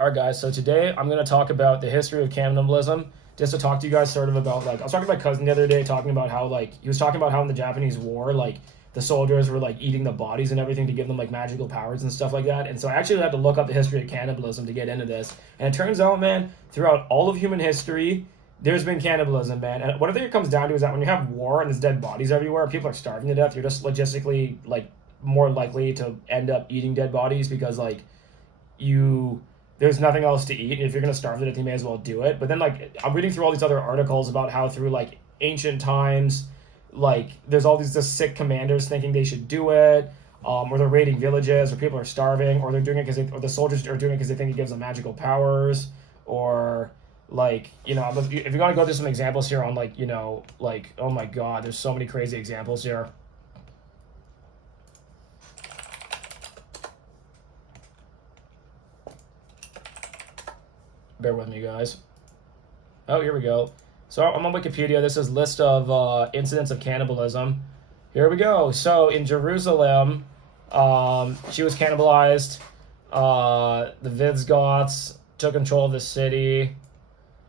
All right, guys. So today I'm going to talk about the history of cannibalism. Just to talk to you guys sort of about, like, I was talking to my cousin the other day, talking about how, like, he was talking about how in the Japanese War, like, the soldiers were, like, eating the bodies and everything to give them, like, magical powers and stuff like that. And so I actually had to look up the history of cannibalism to get into this. And it turns out, man, throughout all of human history, there's been cannibalism, man. And what I think it comes down to is that when you have war and there's dead bodies everywhere, people are starving to death, you're just logistically, like, more likely to end up eating dead bodies because, like, there's nothing else to eat, and if you're going to starve to death, you may as well do it. But then, like, I'm reading through all these other articles about how through, like, ancient times, like, there's all these just sick commanders thinking they should do it, or they're raiding villages, or people are starving, or they're doing it or the soldiers are doing it because they think it gives them magical powers, or, like, you know, if you're going to go through some examples here on, like, you know, like, oh my god, there's so many crazy examples here. Bear with me, guys. Oh, here we go. So I'm on Wikipedia. This is list of incidents of cannibalism. Here we go. So in Jerusalem, she was cannibalized. The Visigoths took control of the city,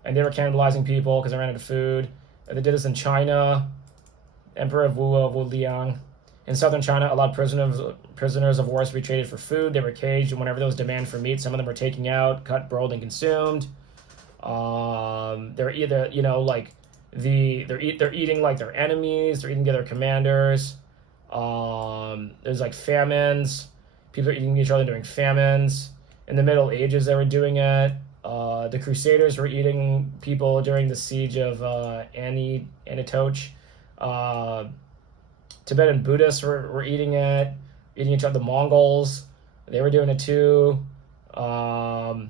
and they were cannibalizing people because they ran out of food. And they did this in China. Emperor Wu Liang. In southern China, allowed prisoners of war to be traded for food. They were caged, and whenever there was demand for meat, some of them were taken out, cut, broiled, and consumed. They're either, you know, like, they're eating, like, their enemies. They're eating the other commanders. There's, like, famines. People are eating each other during famines. In the Middle Ages, they were doing it. The Crusaders were eating people during the siege of Anatoch. Tibetan Buddhists were eating each other. The Mongols, they were doing it too. The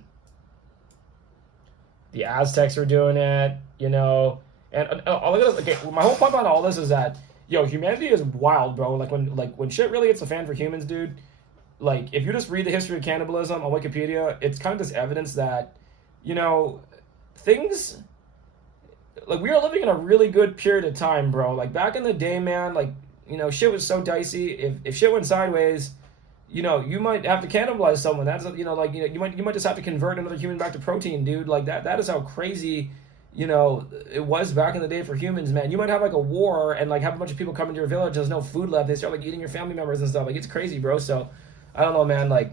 Aztecs were doing it, you know. And look at this. Okay, my whole point about all this is that, yo, humanity is wild, bro. Like when shit really hits the fan for humans, dude. Like, if you just read the history of cannibalism on Wikipedia, it's kind of just evidence that, you know, things. Like, we are living in a really good period of time, bro. Like, back in the day, man, like, you know, shit was so dicey. If shit went sideways, you know, you might have to cannibalize someone. That's, you know, like, you know, you might just have to convert another human back to protein, dude. Like, that is how crazy, you know, it was back in the day for humans, man. You might have, like, a war and, like, have a bunch of people come into your village. There's no food left. They start, like, eating your family members and stuff. Like, it's crazy, bro. So I don't know, man. Like,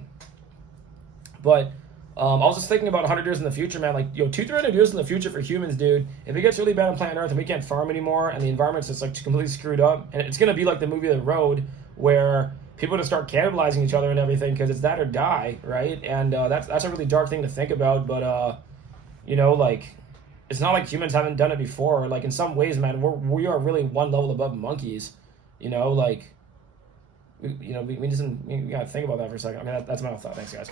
but I was just thinking about 100 years in the future, man. Like, yo, 200-300 years in the future for humans, dude. If it gets really bad on planet Earth and we can't farm anymore and the environment's just, like, completely screwed up, and it's gonna be like the movie The Road, where people just start cannibalizing each other and everything because it's that or die, right? And that's a really dark thing to think about. But you know, like, it's not like humans haven't done it before. Like, in some ways, man, we are really one level above monkeys. You know, like, we gotta think about that for a second. I mean, that's my thought. Thanks, guys.